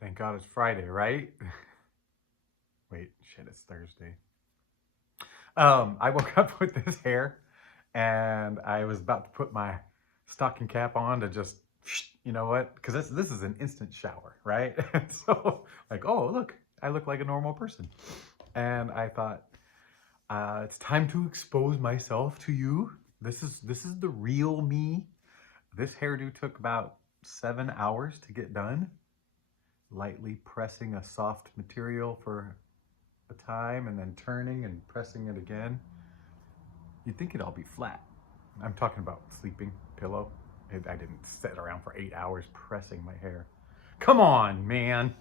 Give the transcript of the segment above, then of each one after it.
Thank God it's Friday, right? Wait, shit, it's Thursday. I woke up with this hair and I was about to put my stocking cap on to just, you know what? Because this is an instant shower, right? And so, like, oh, look, I look like a normal person. And I thought, it's time to expose myself to you. This is the real me. This hairdo took about 7 hours to get done. Lightly pressing a soft material for a time and then turning and pressing it again. You'd think it'd all be flat. I'm talking about sleeping pillow. I didn't sit around for 8 hours pressing my hair. Come on, man.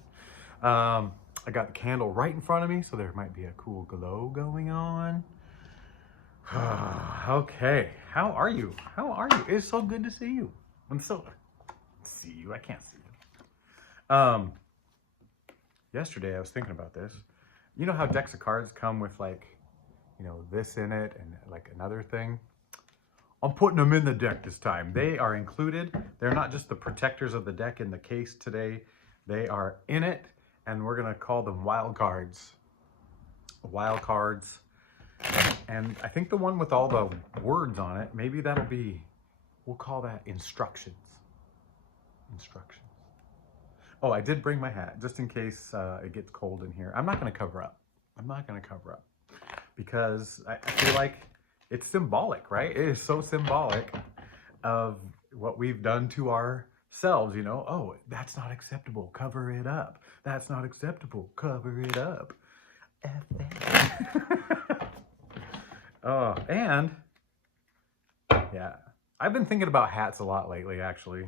I got the candle right in front of me, so there might be a cool glow going on. Okay, how are you? How are you? It's so good to see you. I'm so see you. I can't see you. Yesterday I was thinking about this. You know how decks of cards come with like, this in it and like another thing? I'm putting them in the deck this time. They are included. They're not just the protectors of the deck in the case today. They are in it, and we're gonna call them wild cards. Wild cards. And I think the one with all the words on it, maybe that'll be, we'll call that instructions. Instructions. Oh, I did bring my hat just in case it gets cold in here. I'm not gonna cover up. I'm not gonna cover up because I feel like it's symbolic, right? It is so symbolic of what we've done to ourselves, Oh, that's not acceptable. Cover it up. That's not acceptable. Cover it up. F that. Oh, and yeah, I've been thinking about hats a lot lately, actually.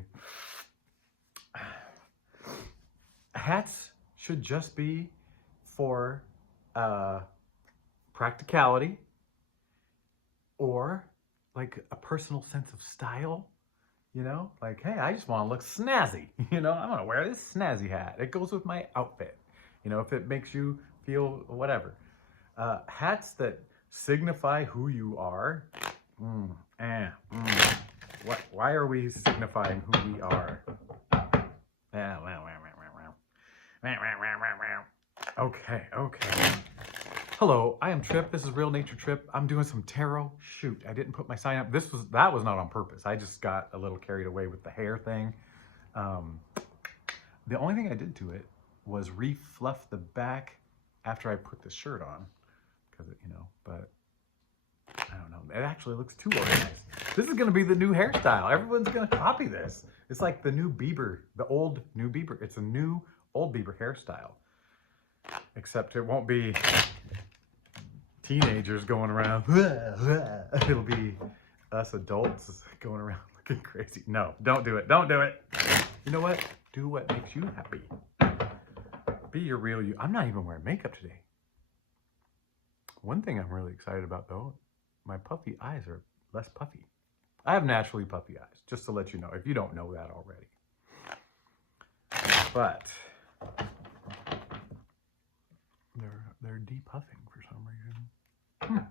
Hats should just be for practicality or like a personal sense of style, like, hey, I just want to look snazzy. I'm going to wear this snazzy hat. It goes with my outfit, if it makes you feel whatever. Hats that signify who you are. Why are we signifying who we are? Okay. Hello, I am Trip. This is Real Nature Trip. I'm doing some tarot. Shoot, I didn't put my sign up. That was not on purpose. I just got a little carried away with the hair thing. The only thing I did to it was refluff the back after I put the shirt on, because but I don't know. It actually looks too organized. This is gonna be the new hairstyle. Everyone's gonna copy this. It's like the new Bieber, the old new Bieber. It's a new old Bieber hairstyle, except it won't be teenagers going around. It'll be us adults going around looking crazy. No, don't do it. Don't do it. You know what? Do what makes you happy. Be your real you. I'm not even wearing makeup today. One thing I'm really excited about, though, my puffy eyes are less puffy. I have naturally puffy eyes, just to let you know, if you don't know that already. But they're depuffing for some reason.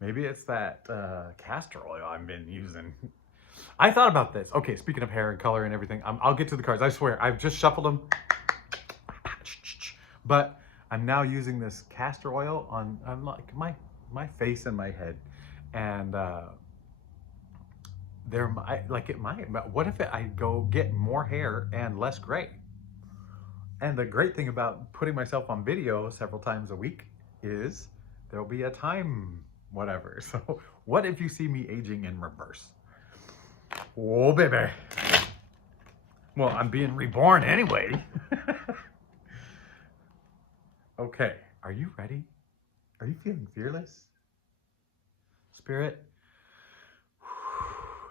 Maybe it's that castor oil I've been using. I thought about this. Okay, speaking of hair and color and everything, I'll get to the cards. I swear, I've just shuffled them. But I'm now using this castor oil on like my face and my head, and what if I go get more hair and less gray? And the great thing about putting myself on video several times a week is there'll be a time whatever. So what if you see me aging in reverse? Oh, baby. Well, I'm being reborn anyway. Okay, are you ready? Are you feeling fearless? Spirit,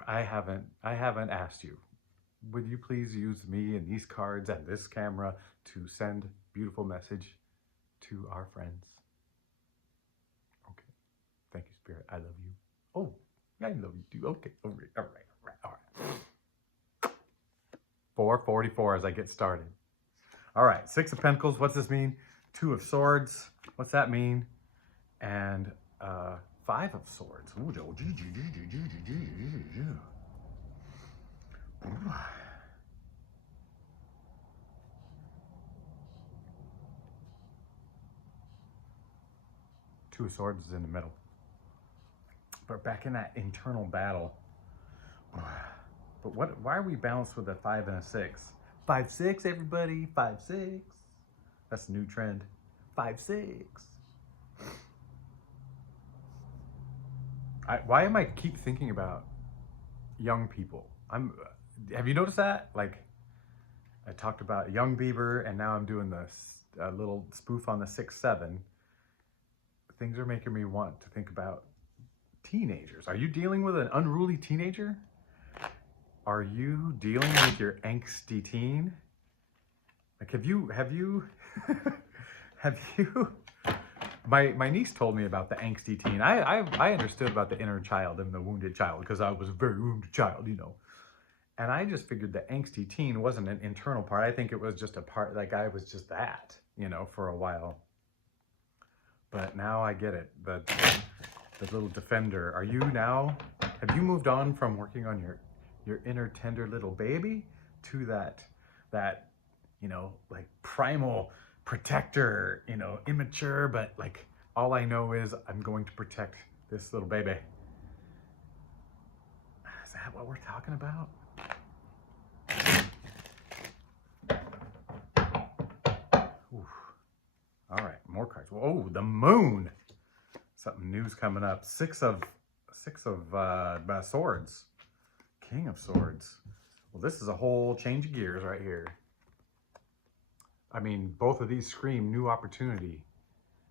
I haven't asked you. Would you please use me and these cards and this camera to send beautiful message to our friends? Okay. Thank you, Spirit. I love you. Oh, I love you too. Okay. All right. 444 as I get started. All right. 6 of Pentacles. What's this mean? 2 of Swords. What's that mean? And 5 of Swords. Two of Swords is in the middle. But back in that internal battle. But why are we balanced with a 5 and a 6? 5-6, everybody, 5-6. That's the new trend. 5-6. Why am I keep thinking about young people? Have you noticed that? Like, I talked about young Bieber, and now I'm doing this little spoof on the 6-7. Things are making me want to think about teenagers. Are you dealing with an unruly teenager? Are you dealing with your angsty teen? Like, have you have you my niece told me about the angsty teen. I understood about the inner child and the wounded child because I was a very wounded child, you know. And I just figured the angsty teen wasn't an internal part. I think it was just a part, like I was just that, you know, for a while. But now I get it. The little defender. Are you now, have you moved on from working on your inner tender little baby to that, you know, like primal protector, you know, immature, but like all I know is I'm going to protect this little baby. Is that what we're talking about? Oof. All right, more cards. Oh, the moon. Something new's coming up. Six of swords. King of Swords. Well, this is a whole change of gears right here. I mean, both of these scream new opportunity.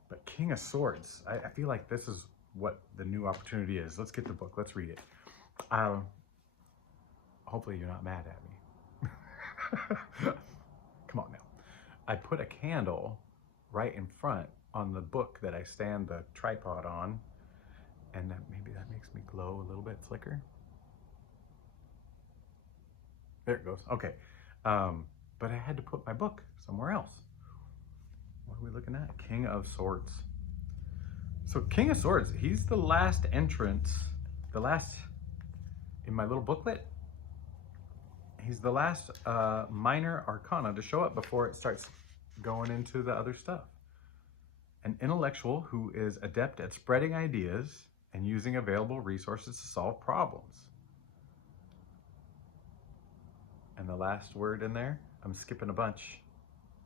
But King of Swords, I feel like this is what the new opportunity is. Let's get the book. Let's read it. Hopefully you're not mad at me. Come on now. I put a candle right in front on the book that I stand the tripod on, and maybe that makes me glow a little bit, flicker. There it goes. Okay. But I had to put my book somewhere else. What are we looking at? King of Swords. So King of Swords, he's the last entrance, the last, in my little booklet, he's the last minor arcana to show up before it starts going into the other stuff. An intellectual who is adept at spreading ideas and using available resources to solve problems. And the last word in there, I'm skipping a bunch,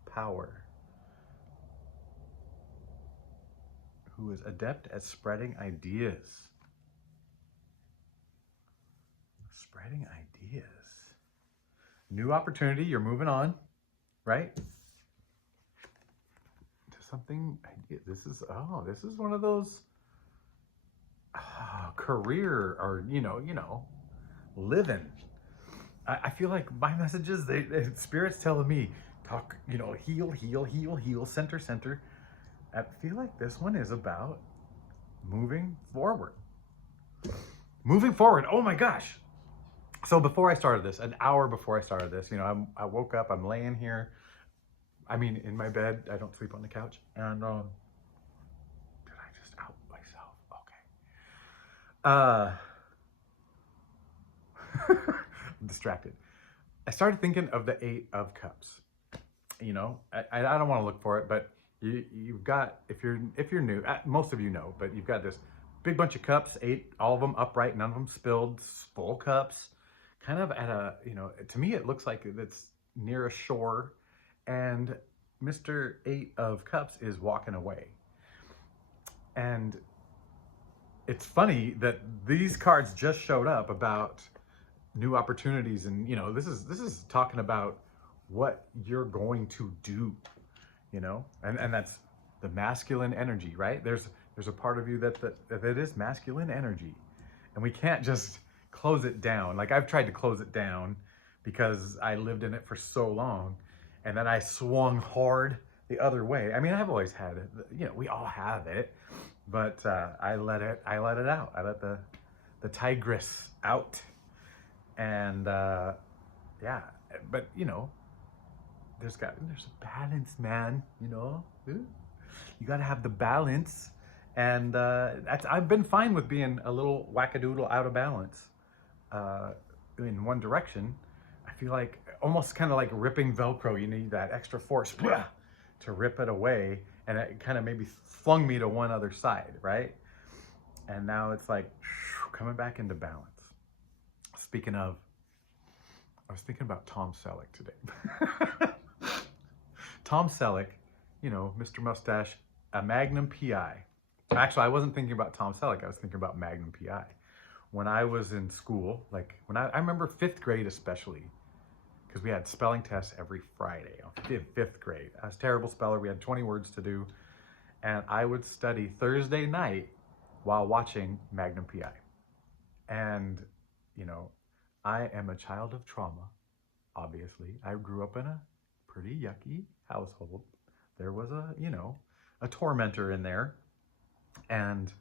power. Who is adept at spreading ideas. Spreading ideas. New opportunity, you're moving on, right? To something, this is one of those career or, you know, living. I feel like my messages, Spirit's telling me, talk, you know, heal, center. I feel like this one is about moving forward. Moving forward, oh my gosh. So before I started this, an hour before I started this, you know, I woke up, I'm laying here. I mean, in my bed, I don't sleep on the couch. And, did I just out myself? Okay. I'm distracted. I started thinking of the 8 of Cups. You know, I don't want to look for it, but you've got, if you're new, most of you know, but you've got this big bunch of cups, 8, all of them upright, none of them spilled, full cups, kind of at a, you know, to me it looks like it's near a shore, and Mr. 8 of Cups is walking away. And it's funny that these cards just showed up about new opportunities, and you know, this is talking about what you're going to do, you know, and that's the masculine energy, right? There's a part of you that is masculine energy, and we can't just close it down. Like, I've tried to close it down because I lived in it for so long, and then I swung hard the other way. I mean, I've always had it, you know, we all have it, but I let it out. I let the tigress out, and yeah, but you know, there's a balance, man, you know. You got to have the balance, and I've been fine with being a little wackadoodle out of balance in one direction. I feel like almost kind of like ripping Velcro. You need that extra force to rip it away, and it kind of maybe flung me to one other side, right? And now it's like coming back into balance. Speaking of, I was thinking about Tom Selleck today. Tom Selleck, you know, Mr. Mustache, a Magnum PI. Actually, I wasn't thinking about Tom Selleck. I was thinking about Magnum PI. When I was in school, like when I remember fifth grade especially, because we had spelling tests every Friday, fifth grade. I was a terrible speller. We had 20 words to do. And I would study Thursday night while watching Magnum PI. And, you know, I am a child of trauma, obviously. I grew up in a pretty yucky household. There was a, you know, a tormentor in there. And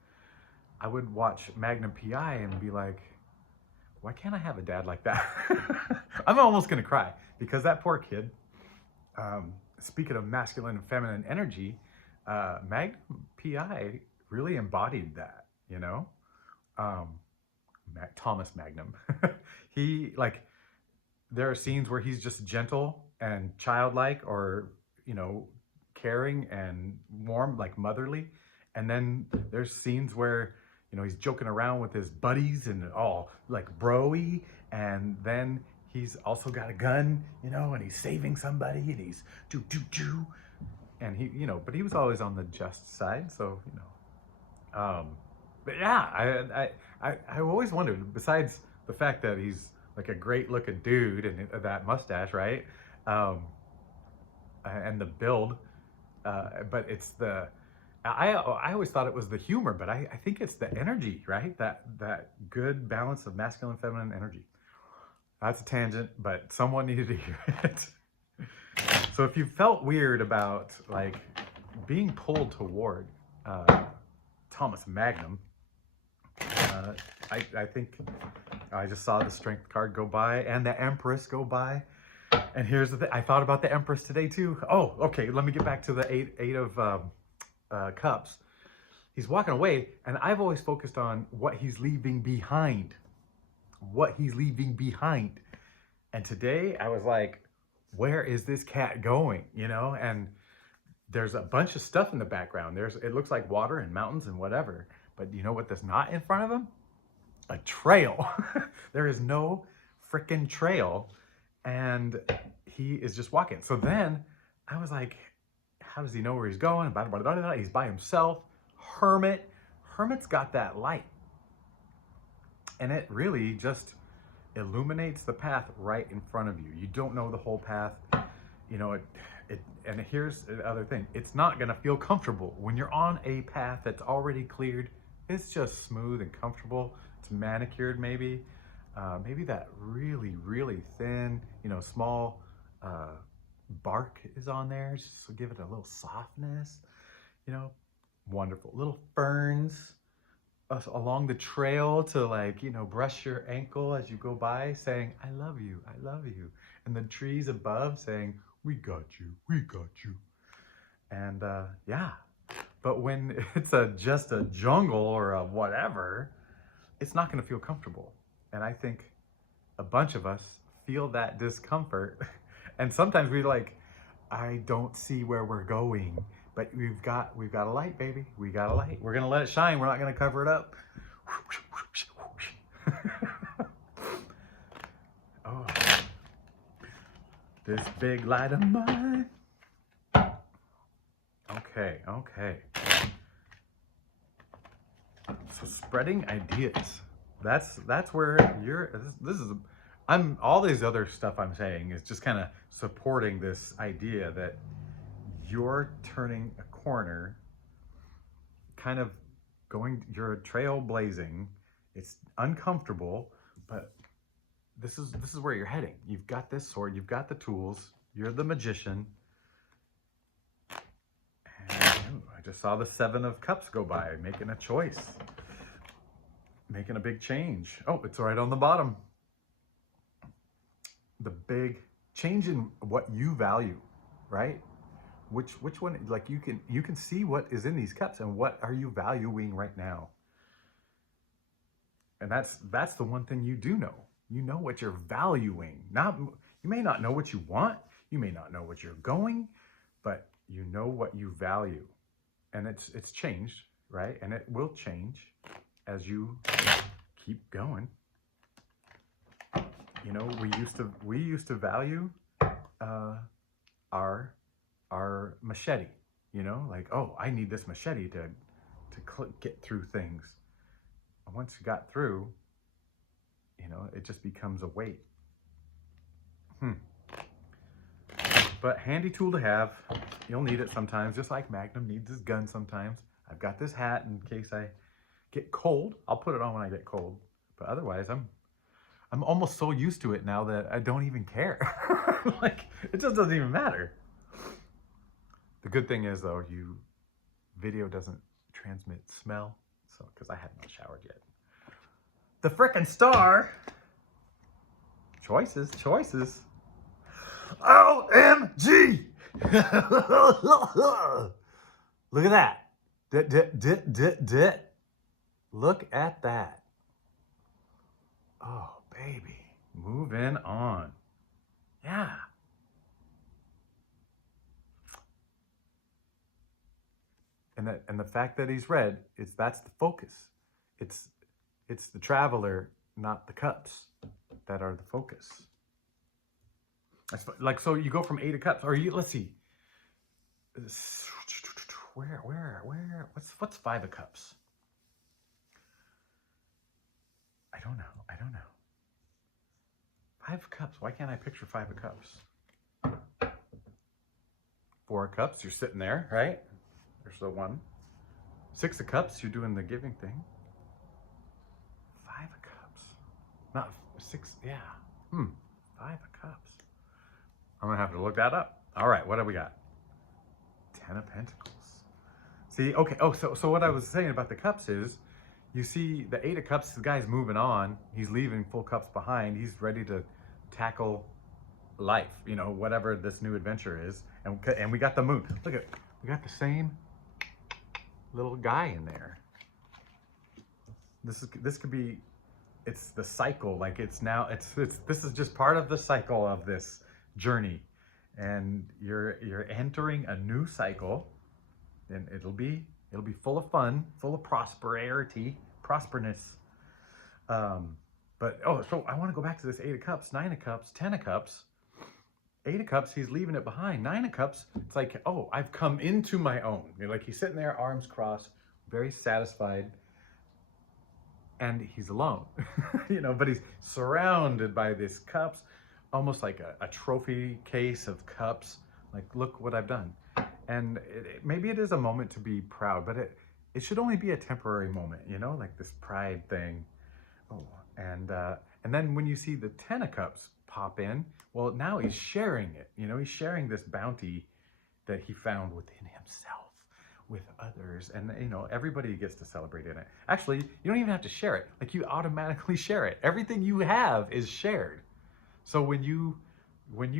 I would watch Magnum PI and be like, why can't I have a dad like that? I'm almost gonna cry because that poor kid, speaking of masculine and feminine energy, Magnum PI really embodied that, you know? Thomas Magnum. He, like, there are scenes where he's just gentle and childlike or, you know, caring and warm, like motherly. And then there's scenes where, you know, he's joking around with his buddies and all like bro-y. And then he's also got a gun, you know, and he's saving somebody and he's do. And he, you know, but he was always on the just side. So, you know, but yeah, I always wondered, besides the fact that he's like a great looking dude and that mustache, right? And the build, but it's the, I always thought it was the humor, but I think it's the energy, right? That good balance of masculine and feminine energy. That's a tangent, but someone needed to hear it. So if you felt weird about like being pulled toward Thomas Magnum, I think I just saw the Strength card go by and the Empress go by. And here's the thing, I thought about the Empress today too. Oh, okay, let me get back to the eight of Cups. He's walking away, and I've always focused on what he's leaving behind. What he's leaving behind. And today I was like, where is this cat going? You know, and there's a bunch of stuff in the background. It looks like water and mountains and whatever. But you know what there's not in front of him? A trail. There is no freaking trail. And he is just walking. So then I was like, how does he know where he's going? Blah, blah, blah, blah. He's by himself. Hermit. Hermit's got that light. And it really just illuminates the path right in front of you. You don't know the whole path. You know, and here's the other thing. It's not going to feel comfortable. When you're on a path that's already cleared, it's just smooth and comfortable. It's manicured maybe. Maybe that really, really thin, you know, small bark is on there, just to give it a little softness, you know, wonderful. Little ferns along the trail to, like, you know, brush your ankle as you go by saying, I love you, I love you. And the trees above saying, we got you, we got you. And yeah, but when it's just a jungle or a whatever, it's not gonna feel comfortable. And I think a bunch of us feel that discomfort. And sometimes we're like, I don't see where we're going, but we've got a light, baby. We got a light. We're gonna let it shine. We're not gonna cover it up. Oh, this big light of mine. Okay. So spreading ideas. That's where I'm all these other stuff I'm saying is just kind of supporting this idea that you're turning a corner, kind of you're trailblazing. It's uncomfortable, but this is where you're heading. You've got this sword, you've got the tools, you're the magician. And I just saw the 7 of Cups go by, making a choice. Making a big change. Oh, it's right on the bottom. The big change in what you value, right? Which one, like you can see what is in these cups and what are you valuing right now. And that's the one thing you do know. You know what you're valuing. You may not know what you want, you may not know what you're going, but you know what you value. And it's changed, right? And it will change as you keep going. You know, we used to value our machete. You know, like, oh, I need this machete to get through things. And once you got through, you know, it just becomes a weight. But handy tool to have. You'll need it sometimes, just like Magnum needs his gun sometimes. I've got this hat in case I get cold. I'll put it on when I get cold. But otherwise, I'm almost so used to it now that I don't even care. Like, it just doesn't even matter. The good thing is, though, video doesn't transmit smell. So, because I haven't showered yet. The frickin' star. Choices. OMG! Look at that. Look at that. Oh, baby. Moving on. Yeah. And the fact that he's red, that's the focus. It's the traveler, not the cups, that are the focus. Like, so you go from 8 of cups, or let's see. Where, what's 5 of cups? I don't know. 5 of cups, why can't I picture 5 of cups? 4 of cups, you're sitting there, right? There's the 1. 6 of cups, you're doing the giving thing. 5 of cups, not 6, yeah. 5 of cups. I'm gonna have to look that up. All right, what have we got? 10 of Pentacles. See, okay, so what I was saying about the cups is, you see the 8 of Cups, the guy's moving on. He's leaving full cups behind. He's ready to tackle life, you know, whatever this new adventure is. And we got the moon. Look at, we got the same little guy in there. This could be, it's the cycle. Like this is just part of the cycle of this journey, and you're entering a new cycle, and it'll be full of fun, full of prosperness. But so I want to go back to this 8 of Cups, 9 of Cups, 10 of Cups. 8 of Cups, he's leaving it behind. 9 of Cups, it's like, oh, I've come into my own. You're like, he's sitting there, arms crossed, very satisfied, and he's alone. You know, but he's surrounded by these cups, almost like a trophy case of cups. Like, look what I've done. And maybe it is a moment to be proud, but it should only be a temporary moment, you know, like this pride thing. Oh, and then when you see the 10 of Cups pop in, well, now he's sharing it. You know, he's sharing this bounty that he found within himself with others. And, you know, everybody gets to celebrate in it. Actually, you don't even have to share it. Like, you automatically share it. Everything you have is shared. So when you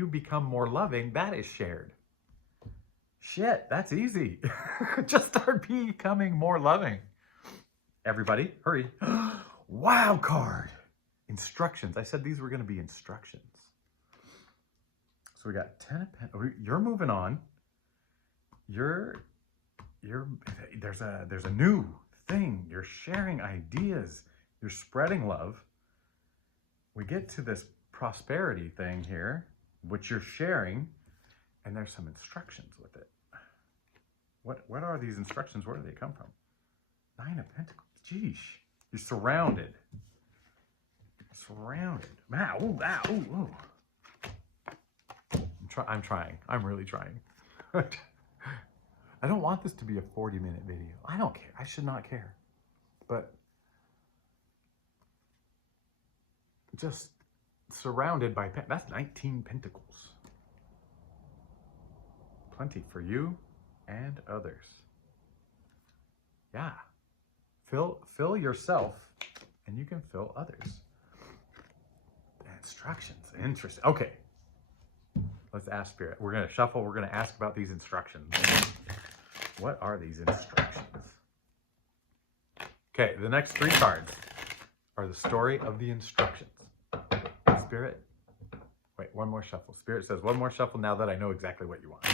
become more loving, that is shared. Shit, that's easy. Just start becoming more loving. Everybody, hurry. Wild card. Instructions. I said these were going to be instructions. So we got 10 of Pentacles. You're moving on. There's a new thing. You're sharing ideas. You're spreading love. We get to this prosperity thing here, which you're sharing, and there's some instructions with it. What are these instructions? Where do they come from? 9 of Pentacles. Jeez. You're surrounded. Surrounded. Wow. Ooh, wow. Ooh, ooh. I'm trying. I'm really trying. I don't want this to be a 40-minute video. I don't care. I should not care. But just surrounded by that's 19 pentacles. Plenty for you and others. Yeah. Fill yourself, and you can fill others. Instructions. Interesting. Okay. Let's ask Spirit. We're going to shuffle. We're going to ask about these instructions. What are these instructions? Okay, the next 3 cards are the story of the instructions. Spirit. Wait, one more shuffle. Spirit says one more shuffle now that I know exactly what you want.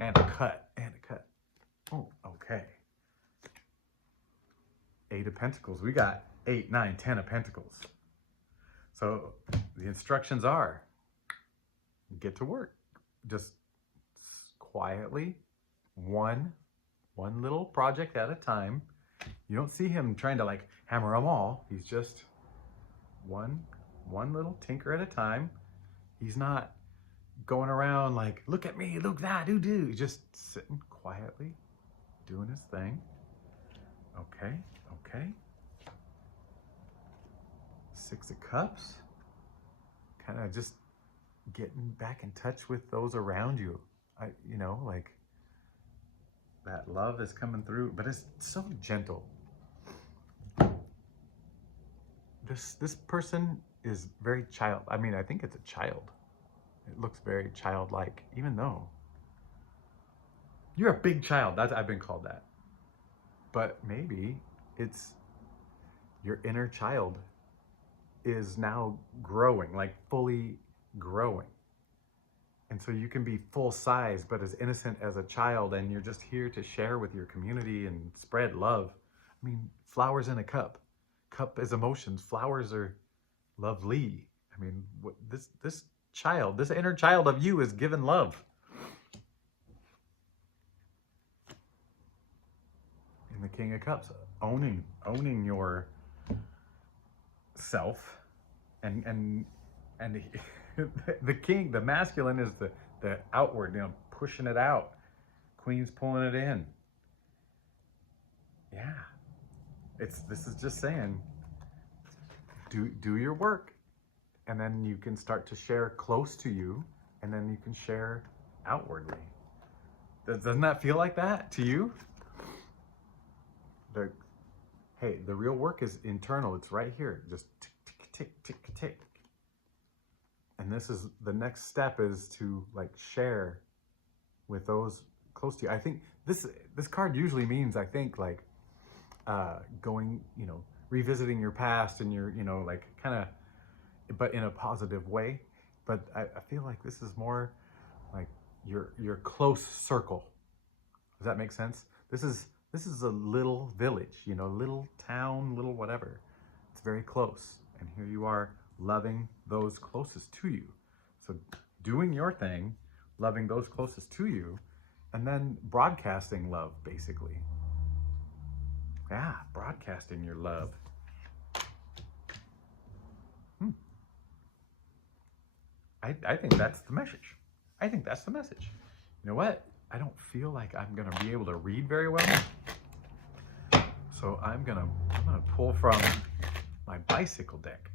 And a cut. And a cut. Oh, okay. 8 of Pentacles. We got 8, 9, 10 of Pentacles. So the instructions are, get to work. Just quietly, one little project at a time. You don't see him trying to like hammer them all. He's just one little tinker at a time. He's not going around like, look at me, look that, do. He's just sitting quietly, doing his thing. Okay. 6 of Cups. Kind of just getting back in touch with those around you. You know, like that love is coming through, but it's so gentle. This person is very child. I mean, I think it's a child. It looks very childlike, even though you're a big child. I've been called that. But maybe it's your inner child is now growing, like fully growing. And so you can be full size, but as innocent as a child, and you're just here to share with your community and spread love. I mean, flowers in a cup. Cup is emotions. Flowers are lovely. I mean, this child, this inner child of you is given love. And the King of Cups, owning your self, and the king, the masculine, is the outward, you know, pushing it out. Queen's pulling it in. Yeah, this is just saying, do your work, and then you can start to share close to you, and then you can share outwardly. Doesn't that feel like that to you? Hey, the real work is internal. It's right here. Just tick, tick, tick, tick, tick. And this is the next step, is to like share with those close to you. I think this card usually means, I think, like going, you know, revisiting your past and your, you know, like kind of, but in a positive way. But I feel like this is more like your close circle. Does that make sense? This is a little village, you know, little town, little whatever. It's very close. And here you are, loving those closest to you. So doing your thing, loving those closest to you, and then broadcasting love, basically. Yeah, broadcasting your love. I think that's the message. I think that's the message. You know what? I don't feel like I'm gonna be able to read very well. So I'm gonna pull from my bicycle deck.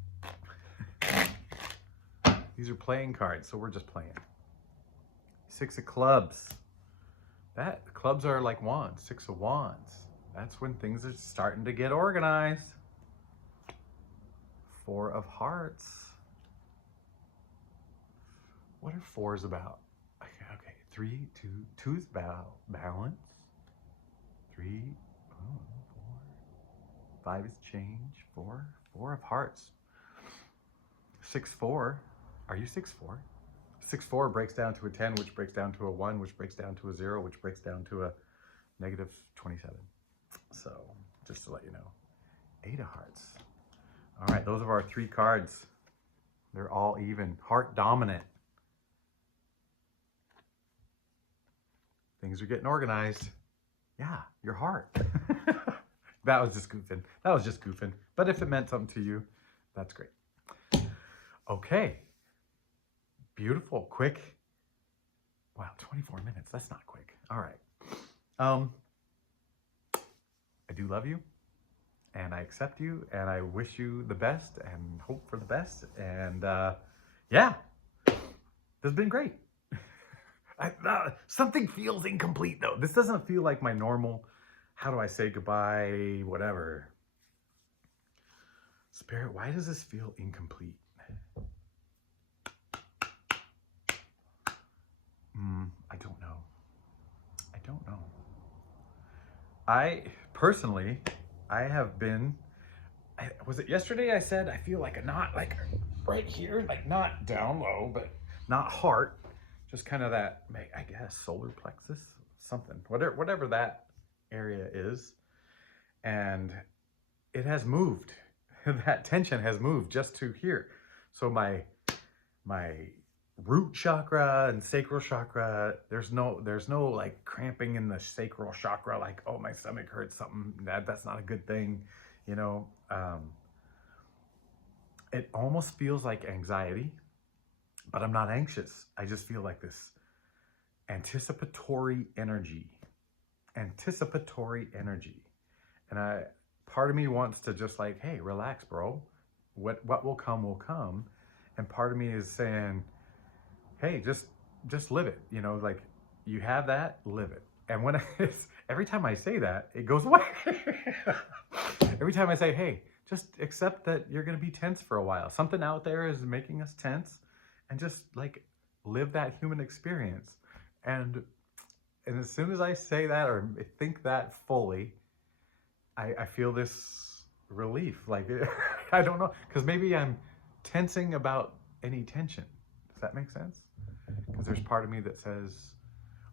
These are playing cards, so we're just playing. 6 of Clubs. Clubs are like wands. 6 of Wands. That's when things are starting to get organized. 4 of Hearts. What are 4s about? Okay. 3, 2 is about balance. 3, 4. 5 is change. 4 of Hearts. 6-4. Are you 6-4? 6-4 breaks down to a 10, which breaks down to a 1, which breaks down to a 0, which breaks down to a negative 27. So, just to let you know. 8 of Hearts. All right, those are our 3 cards. They're all even. Heart dominant. Things are getting organized. Yeah, your heart. That was just goofing. But if it meant something to you, that's great. Okay. Beautiful. Quick. Wow, 24 minutes. That's not quick. All right. I do love you, and I accept you, and I wish you the best and hope for the best. And yeah, this has been great. Something feels incomplete though. This doesn't feel like my normal, how do I say goodbye, whatever. Spirit, why does this feel incomplete? I don't know. I personally, I have been, was it yesterday I said I feel like a knot, like right here, like not down low, but not heart. just kind of that, I guess, solar plexus, something, whatever that area is. And it has moved. That tension has moved just to here. So my root chakra and sacral chakra, there's no like cramping in the sacral chakra, like, oh, my stomach hurts, something. That's not a good thing, you know. It almost feels like anxiety, but I'm not anxious. I just feel like this anticipatory energy. And part of me wants to just like, hey, relax, bro. What will come will come. And part of me is saying, hey, just live it. You know, like, you have that, live it. And when every time I say that, it goes away. Every time I say, hey, just accept that you're going to be tense for a while. Something out there is making us tense, and just like live that human experience. And as soon as I say that or think that fully, I feel this relief. Like, I don't know, because maybe I'm tensing about any tension. Does that make sense? Because there's part of me that says,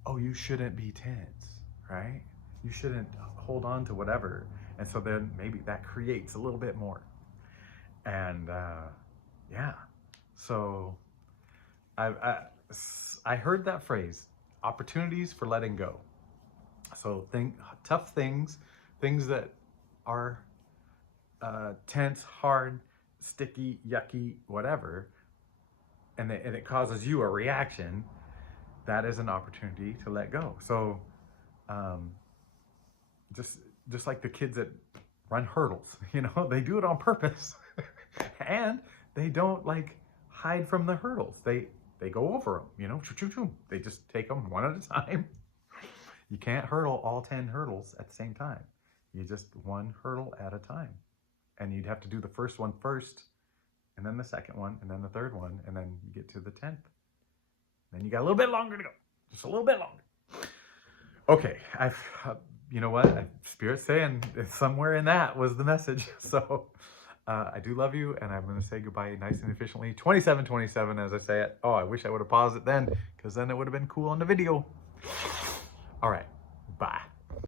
oh, you shouldn't be tense, right? You shouldn't hold on to whatever. And so then maybe that creates a little bit more. And yeah, so I heard that phrase, opportunities for letting go. So tough things that are tense, hard, sticky, yucky, whatever, and it causes you a reaction, that is an opportunity to let go. So just like the kids that run hurdles, you know, they do it on purpose. And they don't like hide from the hurdles. They go over them, you know, they just take them one at a time. You can't hurdle all 10 hurdles at the same time. You just one hurdle at a time. And you'd have to do the first one first, and then the second one, and then the third one, and then you get to the 10th. Then you got a little bit longer to go. Just a little bit longer. Okay, you know what? Spirit's saying somewhere in that was the message. So I do love you, and I'm going to say goodbye nice and efficiently. 27:27 as I say it. Oh, I wish I would have paused it then, because then it would have been cool on the video. All right, bye.